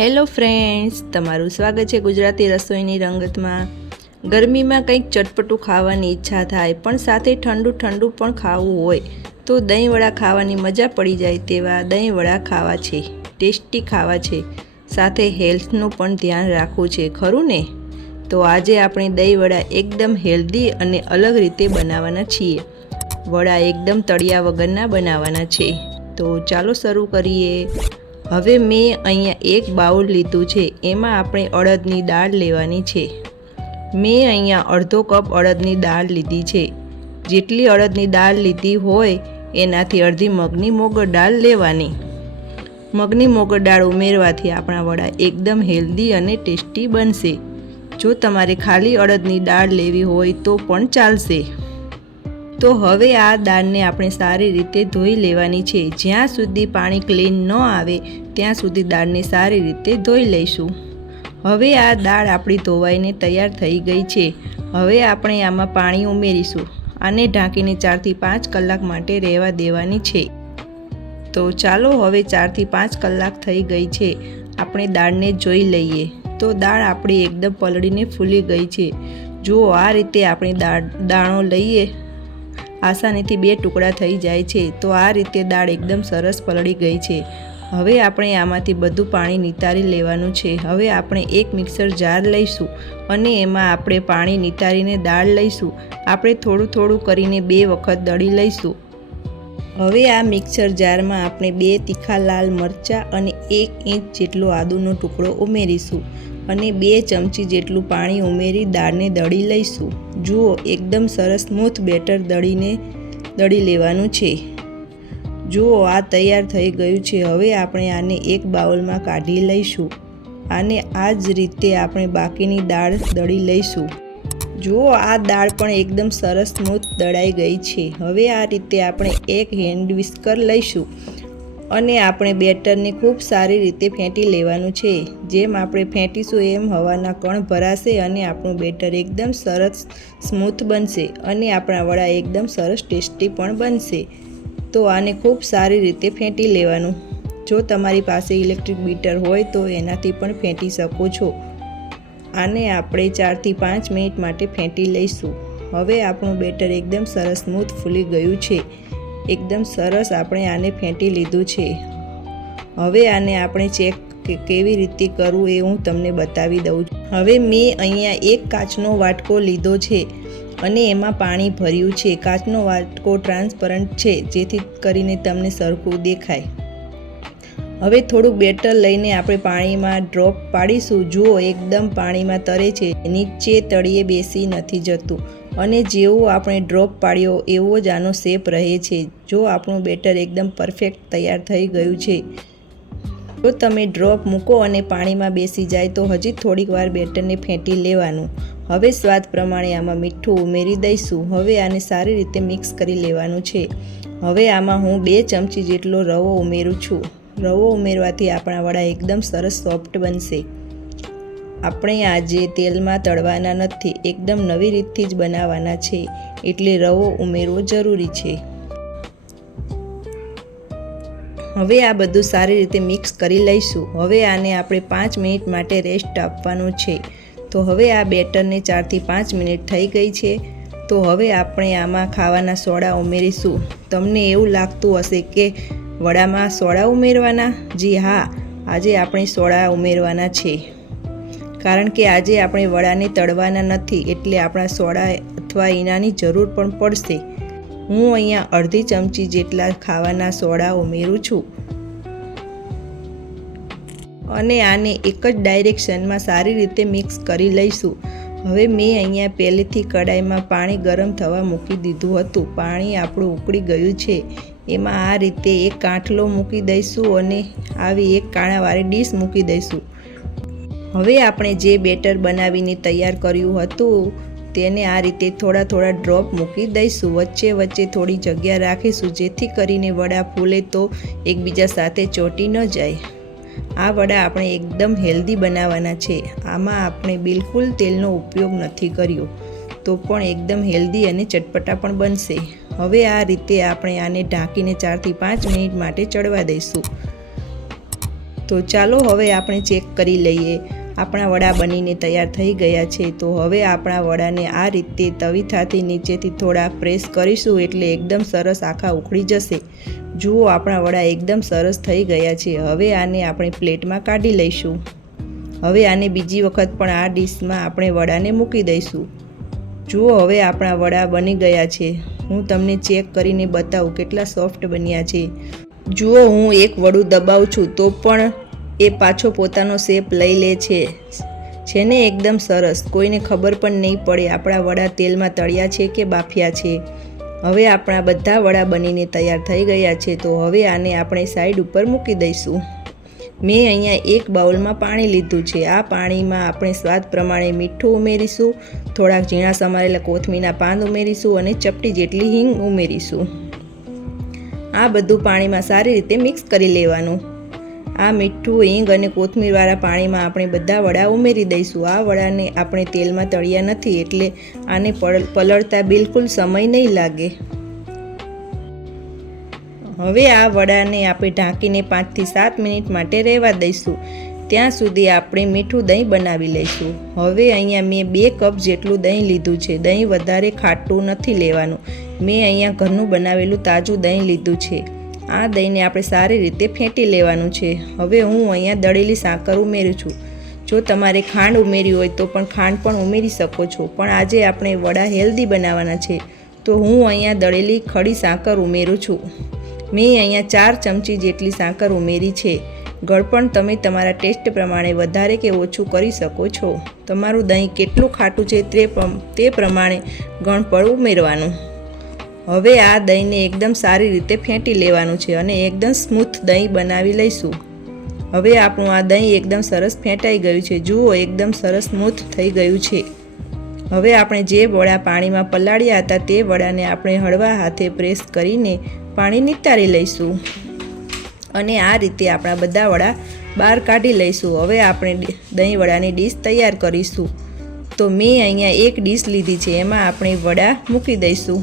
Hello friends, તમારું સ્વાગત છે ગુજરાતી રસોઈની રંગતમાં। ગરમીમાં કંઈક ચટપટું ખાવાની ઈચ્છા થાય પણ સાથે ઠંડુ ઠંડુ પણ ખાવું હોય તો દહીંવડા ખાવાની મજા પડી જાય તેવા દહીંવડા ખાવા છે, ટેસ્ટી ખાવા છે, સાથે હેલ્થનું પણ ધ્યાન રાખવું છે, ખરું ને? તો આજે આપણે દહીંવડા એકદમ હેલ્ધી અને અલગ રીતે બનાવવાના છીએ। વડા એકદમ તળિયા વગરના બનાવવાના છે, તો ચાલો શરૂ કરીએ। હવે મેં અહીંયા એક બાઉલ લીધું છે, એમાં આપણે અડદની દાળ લેવાની છે। મેં અહીંયા અડધો કપ અડદની દાળ લીધી છે। જેટલી અડદની દાળ લીધી હોય એનાથી અડધી મગની મોગર દાળ લેવાની। મગની મોગર દાળ ઉમેરવાથી આપણા વડા એકદમ હેલ્ધી અને ટેસ્ટી બનશે। જો તમારે ખાલી અડદની દાળ લેવી હોય તો પણ ચાલશે। તો હવે આ દાળને આપણે સારી રીતે ધોઈ લેવાની છે। જ્યાં સુધી પાણી ક્લીન ન આવે ત્યાં સુધી દાળને સારી રીતે ધોઈ લઈશું। હવે આ દાળ આપણી ધોવાઈને તૈયાર થઈ ગઈ છે। હવે આપણે આમાં પાણી ઉમેરીશું। આને ઢાંકીને 4 થી 5 કલાક માટે રહેવા દેવાની છે। તો ચાલો હવે 4 થી 5 કલાક થઈ ગઈ છે, આપણે દાળને જોઈ લઈએ। તો દાળ આપણી એકદમ પલળીને ફૂલી ગઈ છે। જુઓ, આ રીતે આપણે દાણો લઈએ આસાનીથી 2 ટુકડા થઈ જાય છે। તો આ રીતે દાળ એકદમ સરસ પલળી ગઈ છે। હવે આપણે આમાંથી બધું પાણી નિતારી લેવાનું છે। હવે આપણે એક મિક્સર જાર લઈશું અને એમાં આપણે પાણી નિતારીને દાળ લઈશું। આપણે થોડું થોડું કરીને 2 વખત દળી લઈશું। હવે આ મિક્સર જારમાં આપણે 2 તીખા લાલ મરચાં અને 1 ઇંચ જેટલો આદુનો ટુકડો ઉમેરીશું અને 2 ચમચી જેટલું પાણી ઉમેરી દાળને દળી લઈશું। જુઓ, એકદમ સરસ સ્મૂથ બેટર દળી લેવાનું છે। જુઓ, આ તૈયાર થઈ ગયું છે। હવે આપણે આને એક બાઉલમાં કાઢી લઈશું। આને આ જ રીતે આપણે બાકીની દાળ દળી લઈશું। જુઓ, આ દાળ પણ એકદમ સરસ સ્મૂથ દળાઈ ગઈ છે। હવે આ રીતે આપણે એક હેન્ડ વિસ્કર લઈશું અને આપણે બેટરને ખૂબ સારી રીતે ફેંટી લેવાનું છે। જેમ આપણે ફેંટીશું એમ હવાના કણ ભરાશે અને આપણું બેટર એકદમ સરસ સ્મૂથ બનશે અને આપણા વડા એકદમ સરસ ટેસ્ટી પણ બનશે। તો આને ખૂબ સારી રીતે ફેંટી લેવાનું। જો તમારી પાસે ઇલેક્ટ્રિક બીટર હોય તો એનાથી પણ ફેંટી શકો છો। આને આપણે 4 થી 5 મિનિટ માટે ફેંટી લઈશું। હવે આપણું બેટર એકદમ સરસ સ્મૂથ ફૂલી ગયું છે। એકદમ સરસ આપણે આને ફેંટી લીધું છે। હવે આને આપણે ચેક કેવી રીતે કરવું એ હું તમને બતાવી દઉં છું। હવે મેં અહીંયા એક કાચનો વાટકો લીધો છે અને એમાં પાણી ભર્યું છે। કાચનો વાટકો ટ્રાન્સપરન્ટ છે જેથી કરીને તમને સરખું દેખાય। હવે થોડુંક બેટર લઈને આપણે પાણીમાં ડ્રોપ પાડીશું। જુઓ, એકદમ પાણીમાં તરે છે, નીચે તળિયે બેસી નથી જતું અને જેવો આપણે ડ્રોપ પાડ્યો એવો જ આનો શેપ રહે છે। જો આપણું બેટર એકદમ પરફેક્ટ તૈયાર થઈ ગયું છે। જો તમે ડ્રોપ મૂકો અને પાણીમાં બેસી જાય તો હજી થોડીક વાર બેટરને ફેંટી લેવાનું। હવે સ્વાદ પ્રમાણે આમાં મીઠું ઉમેરી દઈશું। હવે આને સારી રીતે મિક્સ કરી લેવાનું છે। હવે આમાં હું 2 ચમચી જેટલો રવો ઉમેરું છું। રવો ઉમેરવાથી આપણા વડા એકદમ સરસ સોફ્ટ બનશે। આપણે આજે તેલમાં તળવાના નથી, એકદમ નવી રીતથી જ બનાવવાના છે, એટલે રવો ઉમેરવો જરૂરી છે। હવે આ બધું સારી રીતે મિક્સ કરી લઈશું। હવે આને આપણે 5 મિનિટ માટે રેસ્ટ આપવાનું છે। તો હવે આ બેટરને 4 થી 5 મિનિટ થઈ ગઈ છે। તો હવે આપણે આમાં ખાવાના સોડા ઉમેરીશું। તમને એવું લાગતું હશે કે વડામાં સોડા ઉમેરવાના? જી હા, આજે આપણે સોડા ઉમેરવાના છે, કારણ કે આજે આપણે વડાને તળવાના નથી, એટલે આપણા સોડા અથવા ઈનાની જરૂર પણ પડશે। હું અહીંયા અડધી ચમચી જેટલા ખાવાના સોડા ઉમેરું છું અને આને એક જ ડાયરેક્શનમાં સારી રીતે મિક્સ કરી લઈશું। હવે મેં અહીંયા પહેલેથી કડાઈમાં પાણી ગરમ થવા મૂકી દીધું હતું। પાણી આપણું ઉકળી ગયું છે। એમાં આ રીતે એક કાંઠલો મૂકી દઈશું અને આવી એક કાણાવાળી ડીશ મૂકી દઈશું। હવે આપણે જે બેટર બનાવીને તૈયાર કર્યું હતું તેને આ રીતે થોડા થોડા ડ્રોપ મૂકી દઈશું। વચ્ચે વચ્ચે થોડી જગ્યા રાખીશું જેથી કરીને વડા ફૂલે તો એકબીજા સાથે ચોંટી ન જાય। આ વડા આપણે એકદમ હેલ્ધી બનાવવાના છે। આમાં આપણે બિલકુલ તેલનો ઉપયોગ નથી કર્યો, તો પણ એકદમ હેલ્ધી અને ચટપટા પણ બનશે। હવે આ રીતે આપણે આને ઢાંકીને 4 થી 5 મિનિટ માટે ચડવા દઈશું। તો ચાલો હવે આપણે ચેક કરી લઈએ. આપણા વડા બનીને તૈયાર થઈ ગયા છે. તો હવે આપણા વડાને આ રીતે તવીથાથી નીચેથી થોડા પ્રેસ કરીશું એટલે એકદમ સરસ આખા ઉખડી જશે. જુઓ આપણા વડા એકદમ સરસ થઈ ગયા છે. હવે આને આપણે પ્લેટમાં કાઢી લઈશું. હવે આને બીજી વખત પણ આ ડીશમાં આપણે વડાને મૂકી દઈશું. જુઓ હવે આપણા વડા બની ગયા છે. હું તમને ચેક કરીને બતાવું કેટલા સોફ્ટ બન્યા છે. જુઓ હું એક વડું દબાવું છું તો પણ એ પાછો પોતાનો શેપ લઈ લે છે ને એકદમ સરસ. કોઈને ખબર પણ નહીં પડે આપણા વડા તેલમાં તળ્યા છે કે બાફ્યા છે. હવે આપણા બધા વડા બનીને તૈયાર થઈ ગયા છે. તો હવે આને આપણે સાઈડ ઉપર મૂકી દઈશું. મેં અહીંયા એક બાઉલમાં પાણી લીધું છે. આ પાણીમાં આપણે સ્વાદ પ્રમાણે મીઠું ઉમેરીશું, થોડાક ઝીણા સમારેલા કોથમીરના પાન ઉમેરીશું અને ચપટી જેટલી હિંગ ઉમેરીશું. આ બધું પાણીમાં સારી રીતે મિક્સ કરી લેવાનું. આ મીઠું, હિંગ અને કોથમીરવાળા પાણીમાં આપણે બધા વડા ઉમેરી દઈશું. આ વડાને આપણે તેલમાં તળ્યા નથી એટલે આને પલળતા બિલકુલ સમય નહીં લાગે. હવે આ વડાને આપણે ઢાંકીને 5 થી 7 મિનિટ માટે રહેવા દઈશું. ત્યાં સુધી આપણે મીઠું દહીં બનાવી લઈશું. હવે અહીંયા મેં 2 કપ જેટલું દહીં લીધું છે. દહીં વધારે ખાટું નથી લેવાનું. મેં અહીંયા ઘરનું બનાવેલું તાજું દહીં લીધું છે. આ દહીંને આપણે સારી રીતે ફેંટી લેવાનું છે. હવે હું અહીંયા દળેલી સાકર ઉમેરું છું. જો તમારે ખાંડ ઉમેરી હોય તો પણ ખાંડ પણ ઉમેરી શકો છો. પણ આજે આપણે વડા હેલ્ધી બનાવવાના છે તો હું અહીંયા દળેલી ખડી સાકર ઉમેરું છું. મેં અહીંયા 4 ચમચી જેટલી સાકર ઉમેરી છે. ગળપણ તમે તમારા ટેસ્ટ પ્રમાણે વધારે કે ઓછું કરી શકો છો. તમારું દહીં કેટલું ખાટું છે તે પ્રમાણે ગળપણ ઉમેરવાનું. હવે આ દહીંને એકદમ સારી રીતે ફેંટી લેવાનું છે અને એકદમ સ્મૂથ દહીં બનાવી લઈશું. હવે આપણું આ દહીં એકદમ સરસ ફેંટાઈ ગયું છે. જુઓ એકદમ સરસ સ્મૂથ થઈ ગયું છે. હવે આપણે જે વડા પાણીમાં પલાળ્યા હતા તે વડાને આપણે હળવા હાથે પ્રેસ કરીને પાણી નિતારી લઈશું અને આ રીતે આપણા બધા વડા બહાર કાઢી લઈશું. હવે આપણે દહીં વડાની ડીશ તૈયાર કરીશું. તો મેં અહીંયા એક ડીશ લીધી છે. એમાં આપણે વડા મૂકી દઈશું.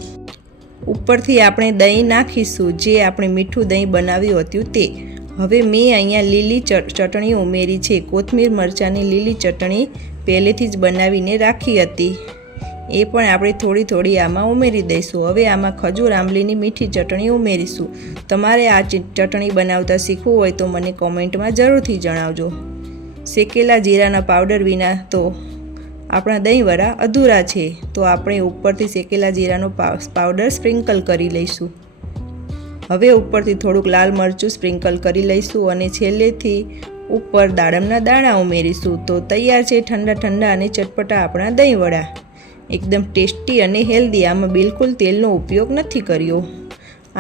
ઉપરથી આપણે દહીં નાખીશું, જે આપણે મીઠું દહીં બનાવ્યું હતું તે. હવે મેં અહીંયા લીલી ચટણી ઉમેરી છે. કોથમીર મરચાંની લીલી ચટણી પહેલેથી જ બનાવીને રાખી હતી. એ પણ આપણે થોડી થોડી આમાં ઉમેરી દઈશું. હવે આમાં ખજૂર આંબલીની મીઠી ચટણી ઉમેરીશું. તમારે આ ચટણી બનાવતા શીખવું હોય તો મને કોમેન્ટમાં જરૂરથી જણાવજો. શેકેલા જીરાના પાવડર વિના તો આપણા દહીં વડા અધૂરા છે. તો આપણે ઉપરથી શેકેલા જીરાનો પાવડર સ્પ્રિંકલ કરી લઈશું. હવે ઉપરથી થોડુંક લાલ મરચું સ્પ્રિંકલ કરી લઈશું અને છેલ્લેથી ઉપર દાડમના દાણા ઉમેરીશું. તો તૈયાર છે ઠંડા ઠંડા અને ચટપટા આપણા દહીં વડા. એકદમ ટેસ્ટી અને હેલ્ધી. આમાં બિલકુલ તેલનો ઉપયોગ નથી કર્યો.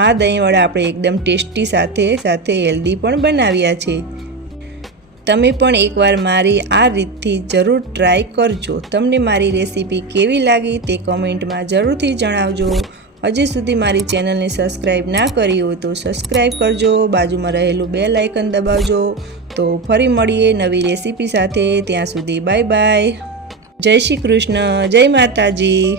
આ દહીં વડા આપણે એકદમ ટેસ્ટી સાથે સાથે હેલ્ધી પણ બનાવ્યા છે. તમે પણ એકવાર મારી આ રીતથી જરૂર ટ્રાય કરજો. તમને મારી રેસીપી કેવી લાગી તે કમેન્ટમાં જરૂરથી જણાવજો. હજી સુધી મારી ચેનલને સબસ્ક્રાઈબ ના કરી હોય તો સબસ્ક્રાઈબ કરજો. બાજુમાં રહેલું બેલ આઇકન દબાવજો. તો ફરી મળીએ નવી રેસીપી સાથે. ત્યાં સુધી બાય બાય. જય શ્રી કૃષ્ણ. જય માતાજી.